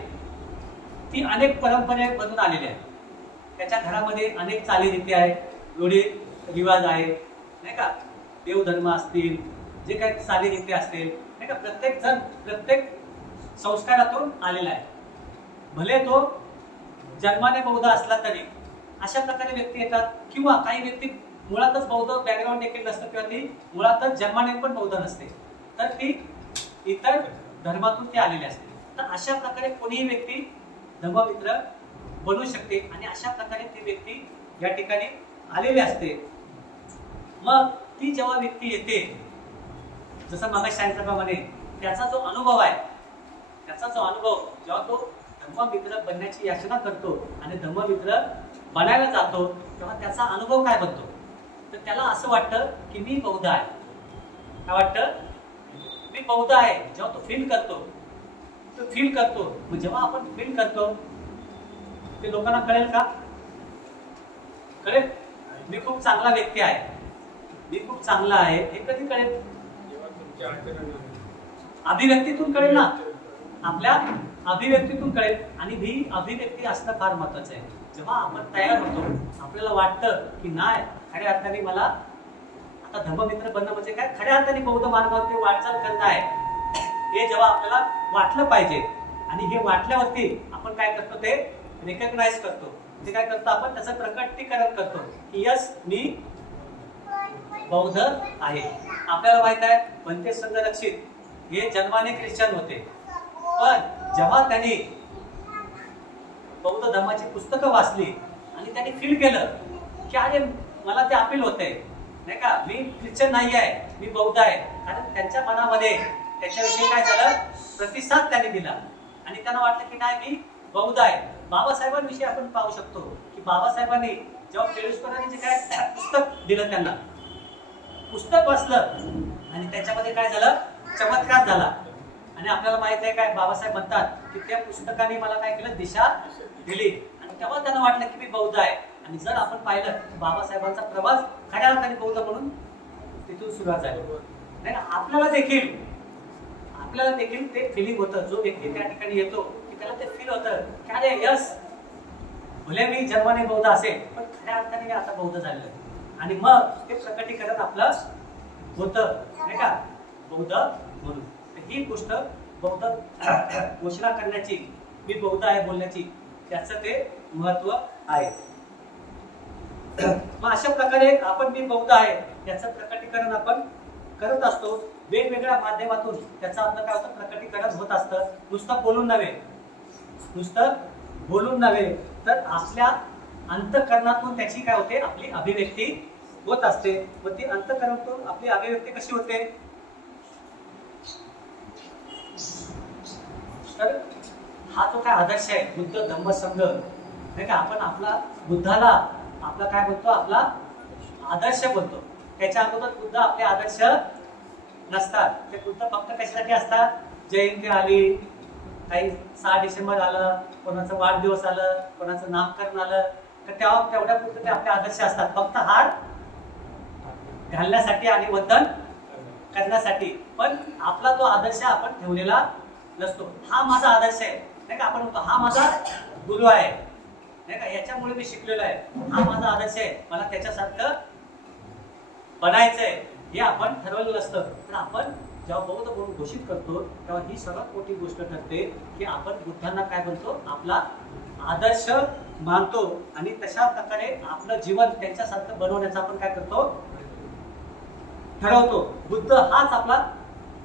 ती अनेक परंपरेमधून आलेली आहे. त्याच्या घरामध्ये अनेक चालीरीती आहे, रूढी रिवाज आहे, नाही का? देवधर्म असतील, जे काही चालीरीती असतील, नाही का? प्रत्येक जण प्रत्येक संस्कारातून आलेला आहे. भले तो जन्माने बौद्ध असला तरी अशा प्रकारे व्यक्ती येतात. किंवा काही व्यक्ती मुळातच बौद्ध बॅकग्राऊंड देखील नसतं, किंवा ती मुळातच जन्माने पण बौद्ध नसते, तर ती इतर धर्मातून ती आलेली असते. तर अशा प्रकारे कोणीही व्यक्ती धम्ममित्र बनू शकते आणि अशा प्रकारे ती व्यक्ती या ठिकाणी आलेली असते. मग ती जेव्हा व्यक्ती येते, जसं मागाशी सांगितल्याप्रमाणे त्याचा जो अनुभव आहे, त्याचा जो अनुभव जेव्हा तो धम्ममित्र बनण्याची याचना करतो आणि धम्ममित्र बनायला जातो तेव्हा त्याचा अनुभव काय बनतो? तर त्याला असं वाटतं की मी बौद्ध आहे. काय वाटतं? मी बौद्ध आहे. जेव्हा तो फील करतो, मग जेव्हा आपण फील करतो ते लोकांना कळेल का? कळेल? मी खूप चांगला व्यक्ती आहे, मी खूप चांगला आहे, हे कधी कळेल? अभिव्यक्तीतून कळेल ना, आपल्या अभिव्यक्तीतून कळेल आणि ही अभिव्यक्ती असणं फार महत्वाचं आहे. जेव्हा आपण तयार होतो, आपल्याला वाटतं की नाही खऱ्या अर्थाने मला आता धम्ममित्र बनणं म्हणजे काय, खऱ्या अर्थाने बौद्ध मार्गावरती वाटचाल करणं आहे, हे जेव्हा आपल्याला वाटलं पाहिजे आणि हे वाटल्यावरती आपण काय करतो ते रिकग्नाइज करतो, ते काय करतो आपण त्याचं प्रकटीकरण करतो की यस मी बौद्ध आहे. आपल्याला माहित आहे बनते संघ रक्षित हे जन्माने ख्रिश्चन होते, पण जेव्हा त्यांनी बौद्ध धर्माची पुस्तकं वाचली आणि त्यांनी फील केलं की अरे मला ते अपील होते नाही का, मी ख्रिश्चन नाही आहे, मी बौद्ध आहे, कारण त्यांच्या मनामध्ये त्याच्याविषयी काय झालं, प्रतिसाद त्यांनी दिला आणि त्यांना वाटलं की नाही मी बौद्ध आहे. बाबासाहेबांविषयी आपण पाहू शकतो की बाबासाहेबांनी जेव्हा केळुसकरांनी जे काय पुस्तक दिलं, त्यांना पुस्तक वाचलं आणि त्याच्यामध्ये काय झालं, चमत्कार झाला. आणि आपल्याला माहित आहे काय बाबासाहेब म्हणतात की त्या पुस्तकाने मला काय केलं, दिशा दिली आणि तेव्हा त्यांना वाटलं की मी बौद्ध आहे. आणि जर आपण पाहिलं बाबासाहेबांचा प्रवास खऱ्या अर्थाने बौद्ध म्हणून तिथून सुरुवात झाली नाही का. आपल्याला देखील ते फिलिंग होतं, जो व्यक्ती त्या ठिकाणी येतो की त्याला ते फील होतं की अरे यस भले मी जन्माने बौद्ध असेल पण खऱ्या अर्थाने मी आता बौद्ध झालेलो आहे. आणि मग ते प्रकटीकरण आपलं होतं नाही का बौद्ध म्हणून. ही गोष्ट बौद्ध घोषणा करण्याची, मी बौद्ध आहे बोलण्याची, त्याचं ते महत्व आहे. मग अशा प्रकारे आपण मी बौद्ध आहे याचं प्रकटीकरण आपण करत असतो. वेगवेगळ्या माध्यमातून त्याचं आपलं काय होतं, प्रकटीकरण होत असतं. नुसतं बोलून नव्हे तर आपल्या अंतःकरणातून त्याची काय होते, आपली अभिव्यक्ती होत असते. व ती अंतःकरणातून आपली अभिव्यक्ती कशी होते, तर हा जो काय आदर्श आहे बुद्ध धम्म संघ नाही का, आपण आपला बुद्धाला आपला काय बोलतो, आपला आदर्श बोलतो. त्याच्या अगोदर बुद्ध आपले आदर्श नसतात. ते बुद्ध फक्त कशासाठी असतात, जयंती आली, काही 6 डिसेंबर आलं, कोणाचं वाढदिवस आलं, कोणाचं नामकरण आलं तर तेवढ्या पुरते ते आपले आदर्श असतात, फक्त हार घालण्यासाठी आणि वंदन करण्यासाठी. पण आपला तो आदर्श आपण ठेवलेला नसतो. हा माझा आदर्श आहे नाही का, आपण म्हणतो हा माझा गुरु आहे नाही का, याच्यामुळे मी शिकलेलो आहे, हा माझा आदर्श आहे, मला त्याच्यासारखं बनायचंय, हे आपण ठरवलेलं असतं. तर आपण जेव्हा बौद्ध म्हणून घोषित करतो तेव्हा ही सर्वात मोठी गोष्ट ठरते की आपण बुद्धांना काय म्हणतो, आपला आदर्श मानतो आणि तशा प्रकारे आपलं जीवन त्यांच्यासारखं बनवण्याचा आपण काय करतो, ठरवतो. बुद्ध हाच आपला,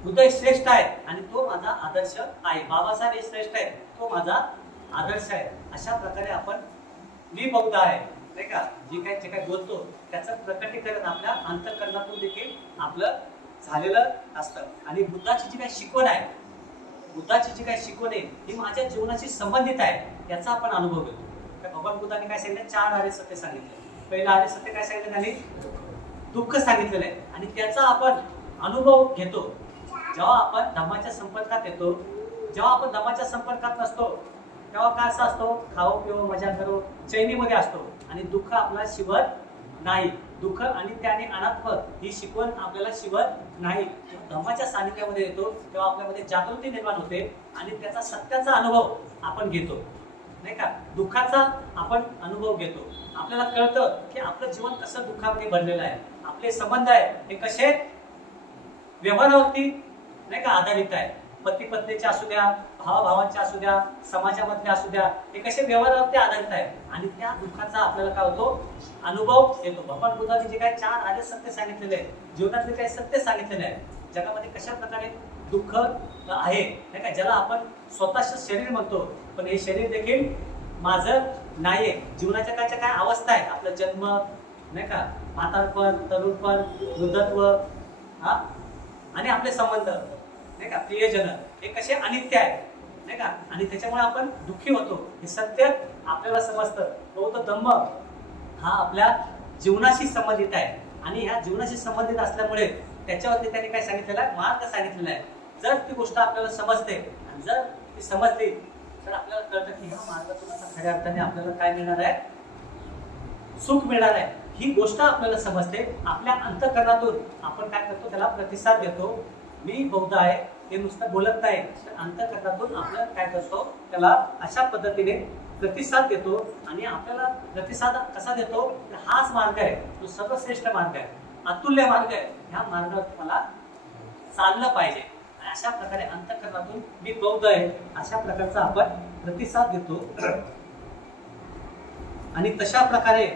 बुद्ध हे श्रेष्ठ आहे आणि तो माझा आदर्श आहे. बाबासाहेब हे श्रेष्ठ आहे, तो माझा आदर्श आहे. अशा प्रकारे आपण मी बौद्ध आहे नाही का, जे काय बोलतो त्याचं प्रकटीकरण आपल्या अंतःकरणातून देखील आपलं झालेलं असतं. आणि बुद्धाची जी काही शिकवण आहे, बुद्धाची जी काही शिकवण आहे ही माझ्या जीवनाशी संबंधित आहे, याचा आपण अनुभव घेतो. तर भगवान बुद्धांनी काय सांगितलं, 4 आर्य सत्य सांगितले. पहिलं आर्य सत्य काय सांगितलं त्यांनी, दुःख सांगितलेलं आहे आणि त्याचा आपण अनुभव घेतो. जेव्हा आपण धम्माच्या संपर्कात येतो, जेव्हा आपण धम्माच्या संपर्कात नसतो तेव्हा काय असं असतो, खाओ पिओ मजा करो, चैनीमध्ये असतो आणि दुःख आपल्याला शिवत नाही. दुःख आणि त्याने अनात्म ही शिकवण आपल्याला शिवत नाही. धम्माच्या सानिध्यामध्ये येतो तेव्हा आपल्यामध्ये जागृती निर्माण होते आणि त्याचा सत्याचा अनुभव आपण घेतो नाही का. दुःखाचा आपण अनुभव घेतो, आपल्याला कळतं की आपलं जीवन कसं दुःखामध्ये भरलेलं आहे, आपले संबंध आहे हे कसे व्यवहारावरती नाही का आधारित आहे. पती पत्नीचे असू द्या, भावाभावांचे असू द्या, समाजामधले असू द्या, हे कसे व्यवहारावरती आधारित आहे आणि त्या दुःखाचा आपल्याला काय होतो, अनुभव येतो. भगवान बुद्धांनी जे काही 4 आर्य सत्य सांगितलेले आहे, जीवनातले काही सत्य सांगितलेले आहे, जगामध्ये कशा प्रकारे दुःख आहे नाही का, ज्याला आपण स्वतःच शरीर म्हणतो पण हे शरीर देखील माझं नाहीये. जीवनाच्या काय अवस्था आहे, आपला जन्म नाही का, म्हातारपण, तरुणपण, वृद्धत्व आणि आपले संबंध नाही का, प्रियजन, हे कसे अनित्य आहे नाही का, आणि त्याच्यामुळे आपण दुःखी होतो. हे सत्य आपल्याला समजतं. बौद्ध धम्म हा आपल्या जीवनाशी संबंधित आहे आणि ह्या जीवनाशी संबंधित असल्यामुळे त्याच्यावरती त्यांनी काय सांगितलेलं आहे, मार्ग सांगितलेला आहे. जर ती गोष्ट आपल्याला समजते आणि जर ती समजली तर आपल्याला कळतं की ह्या मार्गातून आता खऱ्या अर्थाने आपल्याला काय मिळणार आहे, सुख मिळणार आहे. ही गोष्ट आपल्याला समजते. आपल्या अंतःकरणातून आपण काय करतो, त्याला प्रतिसाद देतो. मी बौद्ध आहे हे नुसतं बोलत नाही, तर अंतःकरणातून आपलं काय करतो, त्याला अशा पद्धतीने प्रतिसाद देतो. आणि आपल्याला प्रतिसाद कसा देतो, हाच मार्ग आहे, तो सर्वश्रेष्ठ मार्ग आहे, अतुल्य मार्ग आहे, ह्या मार्गावर तुम्हाला चाललं पाहिजे. अशा प्रकारे अंतःकरणातून मी बौद्ध आहे अशा प्रकारचा आपण प्रतिसाद देतो. आणि तशा प्रकारे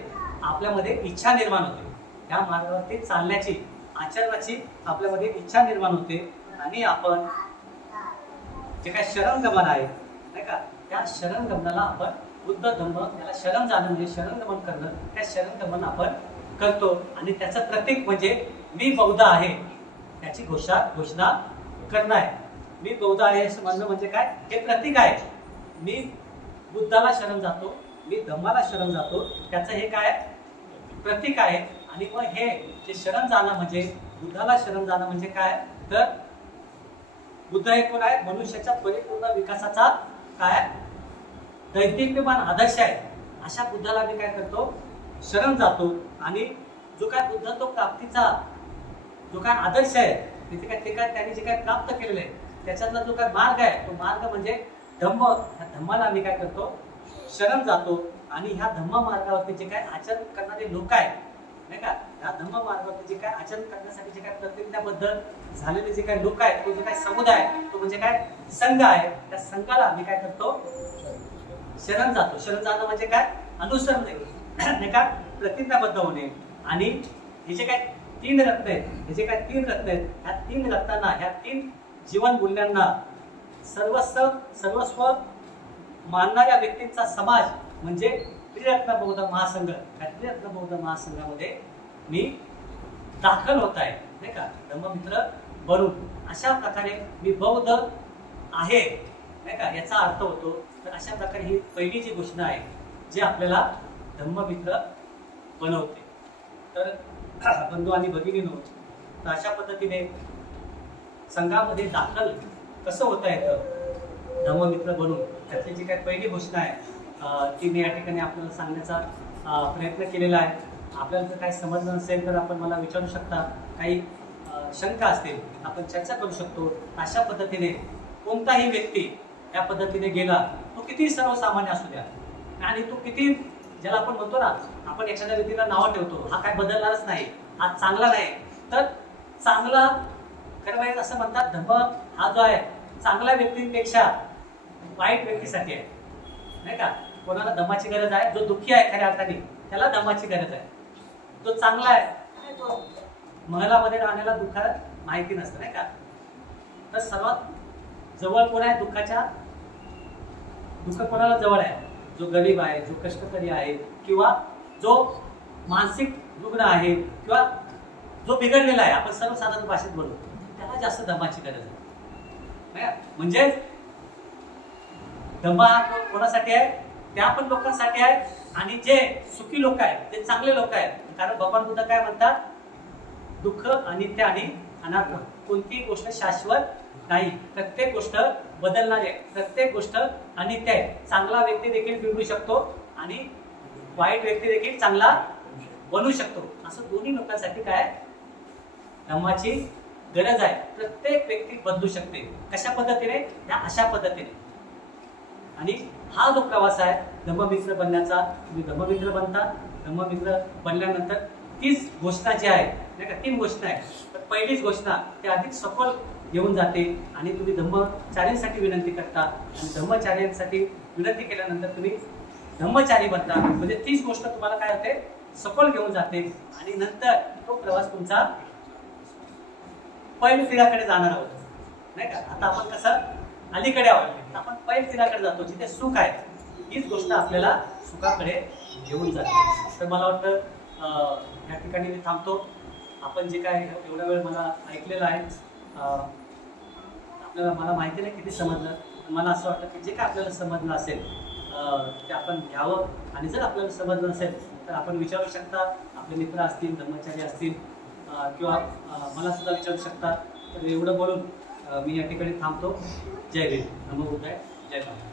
आपल्यामध्ये इच्छा निर्माण होते, या मार्गावरती चालण्याची, आचरणाची आपल्यामध्ये इच्छा निर्माण होते. आणि आपण जे काय शरणगमन आहे नाही का, त्या शरणगमनाला आपण बुद्ध धम्म, त्याला शरण जाणं म्हणजे शरणगमन करणं, त्या शरणगमन आपण करतो. आणि त्याचं प्रतीक म्हणजे मी बौद्ध आहे त्याची घोषणा करणं आहे. मी बौद्ध आहे असं म्हणणं म्हणजे काय, हे प्रतीक आहे. मी बुद्धाला शरण जातो, मी धम्माला शरण जातो, त्याचं हे काय प्रतीक आहे. आणि मग हे जे शरण जाणं म्हणजे बुद्धाला शरण जाणं म्हणजे काय, तर बुद्ध हे कोण आहे, मनुष्याच्या परिपूर्ण विकासाचा काय दैदिप्यमान आदर्श आहे. अशा बुद्धाला मी काय करतो, शरण जातो. आणि जो काय बुद्ध तो प्राप्तीचा जो काय आदर्श आहे, ते काय त्यांनी जे काय प्राप्त केलेलं आहे त्याच्यातला जो काय मार्ग आहे, तो मार्ग म्हणजे धम्म. ह्या धम्माला मी काय करतो, शरण जातो. आणि ह्या धम्म मार्गावरती जे काय आचरण करणारे लोक आहेत नाही का, ह्या धम्म मार्गावरती जे काय आचरण करण्यासाठी जे काय प्रतिज्ञाबद्ध झालेले जे काही लोक आहेत, तो जो काय समुदाय, तो म्हणजे काय संघ आहे, त्या संघाला मी काय करतो, शरण जातो. शरण जाणं म्हणजे काय, अनुसरण नाही का, प्रतिज्ञाबद्ध होणे. आणि हे जे काय 3 रत्न आहेत, हे जे काय 3 रत्न आहेत, ह्या 3 रत्नांना, ह्या 3 जीवन मूल्यांना सर्वस्व मानणाऱ्या व्यक्तींचा समाज म्हणजे त्रिरत्न बौद्ध महासंघ. या त्रिरत्न बौद्ध महासंघामध्ये मी दाखल होत आहे नाही का, धम्ममित्र बनून. अशा प्रकारे मी बौद्ध आहे नाही का, याचा अर्थ होतो. तर अशा प्रकारे ही पहिली जी घोषणा आहे जी आपल्याला धम्ममित्र बनवते. तर बंधू आणि भगिनींनो, तर अशा पद्धतीने संघामध्ये दाखल कसं होता येतं धम्ममित्र बनून, त्यातली जी काही पहिली घोषणा आहे ती मी या ठिकाणी आपल्याला सांगण्याचा प्रयत्न केलेला आहे. आपल्याला जर काही समजलं नसेल तर आपण मला विचारू शकता, काही शंका असतील आपण चर्चा करू शकतो. अशा पद्धतीने कोणताही व्यक्ती या पद्धतीने गेला, तो किती सर्वसामान्य असू द्या आणि तो किती, ज्याला आपण म्हणतो ना, आपण एखाद्या व्यक्तीला नाव ठेवतो, हा काय बदलणारच नाही, हा चांगला नाही, तर चांगला खरं म्हणजे असं म्हणतात, धम्म हा जो आहे चांगल्या व्यक्तींपेक्षा वाईट व्यक्तीसाठी आहे नाही का. कोणाला धम्माची गरज आहे, जो दुःखी आहे खऱ्या अर्थाने त्याला धम्माची गरज आहे. जो चांगला आहे तो महलामध्ये राहण्याला दुःख माहिती नसतं नाही का. तर सर्वात जवळ कोण आहे दुःखाच्या, दुःख कोणाला जवळ आहे, जो गरीब आहे, जो कष्टकरी आहे, किंवा जो मानसिक रुग्ण आहे, किंवा जो बिघडलेला आहे, आपण सर्वसाधारण भाषेत बोलू, त्याला जास्त धम्माची गरज आहे. म्हणजे धम्म कोणासाठी आहे, त्या पण लोकांसाठी आहे. आणि जे सुखी लोक आहेत, ते चांगले लोक आहेत. कारण भगवान बुद्ध काय म्हणतात, दुःख, अनित्य आणि अनात्म, कोणतीही गोष्ट शाश्वत नाही, प्रत्येक गोष्ट बदलणारी आहे, प्रत्येक गोष्ट अनित्य आहे. चांगला व्यक्ती देखील बिघडू शकतो आणि वाईट व्यक्ती देखील चांगला बनू शकतो. असं दोन्ही लोकांसाठी काय धम्माची गरज आहे. प्रत्येक व्यक्ती बदलू शकते. कशा पद्धतीने, या अशा पद्धतीने. आणि हा जो प्रवास आहे धम्ममित्र बनण्याचा, तुम्ही धम्ममित्र बनता, धम्ममित्र बनल्यानंतर 30 घोषणा जी आहे नाही का, 3 घोषणा आहे. तर पहिलीच घोषणा ते अधिक सखोल घेऊन जाते आणि तुम्ही धम्मचार्यांसाठी विनंती करता आणि धम्मचार्यांसाठी विनंती केल्यानंतर तुम्ही धम्मचारी बनता. म्हणजे 30 गोष्ट तुम्हाला काय होते, सखोल घेऊन जाते. आणि नंतर तो प्रवास तुमचा पैल फिराकडे जाणार आहोत नाही का. आता आपण कसं अलीकडे आहोत, आपण पैल फिराकडे जातो, जिथे सुख आहे. हीच गोष्ट आपल्याला सुखाकडे घेऊन जाते. तर मला वाटतं या ठिकाणी मी थांबतो. आपण जे काय एवढा वेळ मला ऐकलेलं आहे, आपल्याला, मला माहिती नाही किती समजलं, मला असं वाटतं की जे काय आपल्याला समजलं असेल ते आपण घ्यावं. आणि जर आपल्याला समजलं नसेल तर आपण विचारू शकता, आपले मित्र असतील, धर्मचारी असतील, किंवा मला सुद्धा विचारू शकता. तर एवढं बोलून मी या ठिकाणी थांबतो. जय भीम, नमो बुद्धाय, जय भारत.